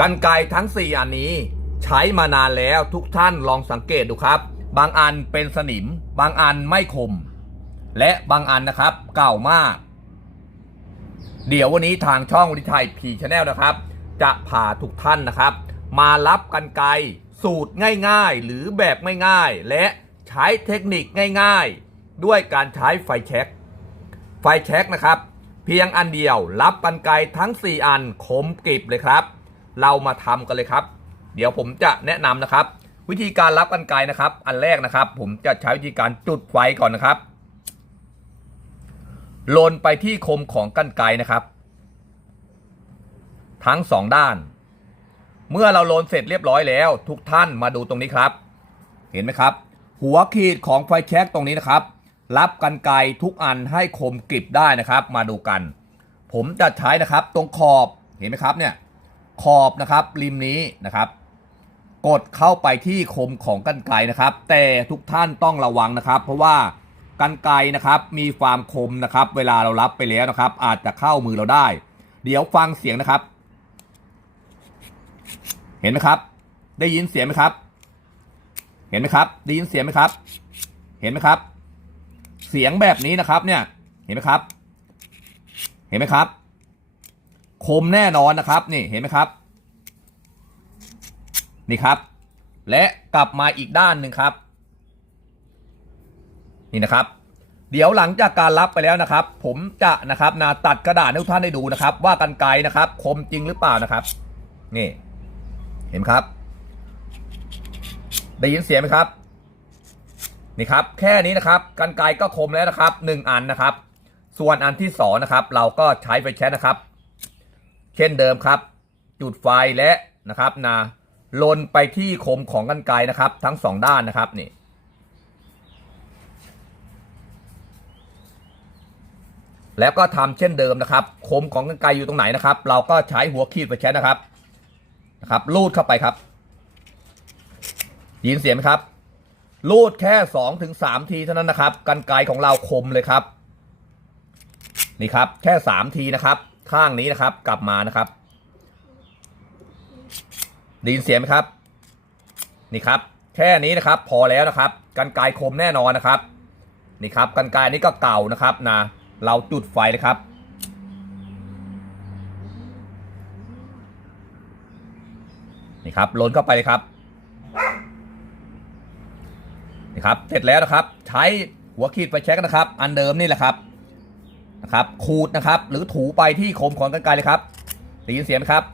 กันไกทั้ง 4 อันนี้ ใช้มานานแล้วทุกท่านลองสังเกตดูครับ บางอันเป็นสนิม บางอันไม่คม และบางอันนะครับเก่ามาก เดี๋ยววันนี้ทางช่องวิทัยพีชแนลนะครับ จะพาทุกท่านนะครับ มารับกันไกสูตรง่ายๆ หรือแบบง่ายๆ และใช้เทคนิคง่ายๆ ด้วยการใช้ไฟแช็กไฟแช็กนะครับ เพียงอันเดียวรับกันไกทั้ง 4 อันคมกริบเลยครับ เรามาทำกันเลยครับ เดี๋ยวผมจะแนะนำนะครับ วิธีการรับกันไกรนะครับ อันแรกนะครับ ผมจะใช้วิธีการจุดไฟก่อนนะครับลนไปที่คมของกันไกรนะครับ ทั้งสองด้าน เมื่อเราโลนเสร็จเรียบร้อยแล้ว ทุกท่านมาดูตรงนี้ครับ เห็นไหมครับ หัวขีดของไฟแช็กตรงนี้นะครับ รับกันไกรทุกอันให้คมกริบได้นะครับ มาดูกัน ผมจะใช้นะครับตรงขอบเห็นไหมครับเนี่ย ขอบนะครับริมนี้นะครับ กดเข้าไปที่คมของกันไกนะครับ แต่ทุกท่านต้องระวังนะครับ เพราะว่ากันไกนะครับมีความคมนะครับ เวลาเรารับไปแล้วนะครับ อาจจะเข้ามือเราได้ เดี๋ยวฟังเสียงนะครับ เห็นไหมครับ ได้ยินเสียงไหมครับ เห็นไหมครับ ได้ยินเสียงไหมครับ เห็นไหมครับ เสียงแบบนี้นะครับเนี่ยเห็นไหมครับ เห็นไหมครับ คมแน่นอนนะครับนี่เห็นไหมครับ นี่ครับ และกลับมาอีกด้านหนึ่งครับ นี่นะครับ เดี๋ยวหลังจากการรับไปแล้วนะครับ ผมจะนะครับนาตัดกระดาษให้ทุกท่านได้ดูนะครับ ว่ากันไกนะครับ คมจริงหรือเปล่านะครับ นี่ เห็นครับ ได้ยินเสียงไหมครับนี่ครับแค่นี้นะครับกันไกก็คมแล้วนะครับหนึ่งอันนะครับ ส่วนอันที่สองนะครับเราก็ใช้ไฟแช็กนะครับ เช่นเดิมครับ จุดไฟและนะครับนะลนไปที่คมของกันไกนะครับ ทั้งสองด้านนะครับนี่แล้วก็ทำเช่นเดิมนะครับ คมของกันไกรอยู่ตรงไหนนะครับ เราก็ใช้หัวขีดไฟแช็กนะครับนะครับ ลูดเข้าไปครับ ยินเสียงไหมครับ ลูดแค่สองถึงสามทีเท่านั้นนะครับกันไกรของเราคมเลยครับ นี่ครับ แค่สามทีนะครับ ข้างนี้นะครับ กลับมานะครับได้ยินเสียงไหมครับ นี่ครับ แค่นี้นะครับ พอแล้วนะครับกันไกรคมแน่นอนนะครับ นี่ครับกันไกรนี้ก็เก่านะครับนะเราจุดไฟเลยครับ นี่ครับลนเข้าไปเลยครับนี่ครับ เสร็จแล้วนะครับ ใช้หัวขีดไฟแช็กนะครับ อันเดิมนี่แหละครับ นะครับขูดนะครับ หรือถูไปที่คมของกันไกรเลยครับได้ยินเสียงไหมครับ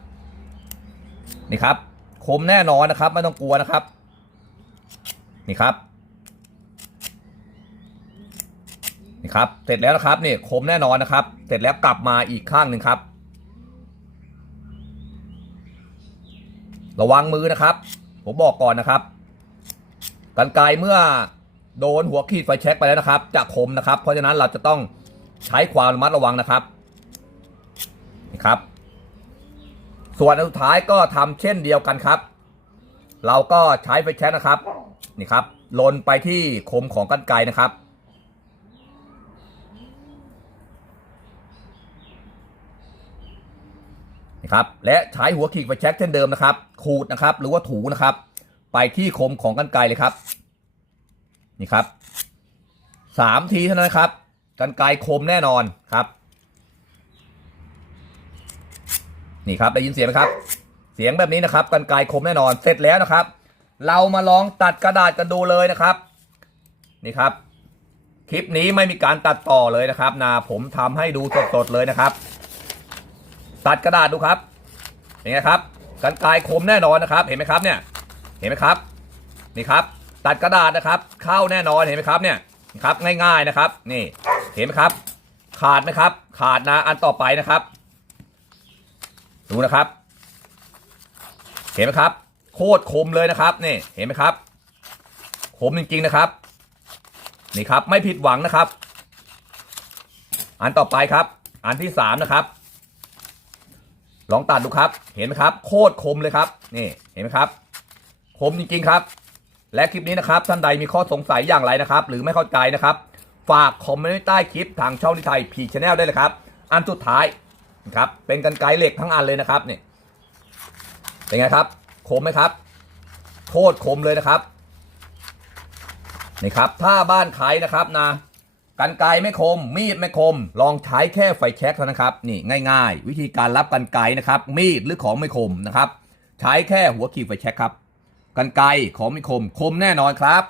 นี่ครับ คมแน่นอนนะครับ ไม่ต้องกลัวนะครับ นี่ครับนี่ครับ เสร็จแล้วนะครับนี่คมแน่นอนนะครับ เสร็จแล้วกลับมาอีกข้างหนึ่งครับ ระวังมือนะครับ ผมบอกก่อนนะครับกันไกรเมื่อโดนหัวขีดไฟแช็กไปแล้วนะครับ จะคมนะครับ เพราะฉะนั้นเราจะต้อง ใช้ความระมัดระวังนะครับนี่ครับ ส่วนอันสุดท้ายก็ทำเช่นเดียวกันครับ เราก็ใช้ไฟแช็กนะครับนี่ครับลนไปที่คมของกันไกนะครับนะครับ และใช้หัวขีดไฟแช็กเช่นเดิมนะครับ ขูดนะครับ หรือว่าถูนะครับ ไปที่คมของกันไกเลยครับ นี่ครับสามทีเท่านั้นครับ กันไกรคมแน่นอนครับ นี่ครับได้ยินเสียงไหมครับ เสียงแบบนี้นะครับกันไกรคมแน่นอนเสร็จแล้วนะครับ เรามาลองตัดกระดาษกันดูเลยนะครับ นี่ครับ คลิปนี้ไม่มีการตัดต่อเลยนะครับนะผมทำให้ดูสดๆเลยนะครับ ตัดกระดาษดูครับเป็นไงครับกันไกรคมแน่นอนนะครับ เห็นไหมครับเนี่ย เห็นไหมครับ นี่ครับ ตัดกระดาษนะครับ เข้าแน่นอนเห็นไหมครับเนี่ยครับง่าย ๆนะครับ นี่ เห็นไหมครับ ขาดไหมครับ ขาดนะอันต่อไปนะครับ ดูนะครับ เห็นไหมครับ โคตรคมเลยนะครับนี่เห็นไหมครับ คมจริงๆนะครับ นี่ครับไม่ผิดหวังนะครับ อันต่อไปครับ อันที่สามนะครับ ลองตัดดูครับ เห็นไหมครับ โคตรคมเลยครับนี่เห็นไหมครับ คมจริงๆครับและคลิปนี้นะครับท่านใดมีข้อสงสัยอย่างไรนะครับ หรือไม่เข้าใจนะครับ ฝากคอมเมนต์ไว้ใต้คลิปทางช่องนิไทยพีชแนลได้เลยครับ อันสุดท้ายนะครับเป็นกันไกรเหล็กทั้งอันเลยนะครับนี่เป็นไงครับ คมไหมครับโคตรคมเลยนะครับนี่ครับ ถ้าบ้านใครนะครับนะกันไกรไม่คม มีดไม่คม ลองใช้แค่ไฟแช็กเท่านั้นครับนี่ง่าย ๆ วิธีการรับกันไกรนะครับ มีดหรือของไม่คมนะครับ ใช้แค่หัวขีดไฟแช็กครับกันไกรของไม่คมคมแน่นอนครับ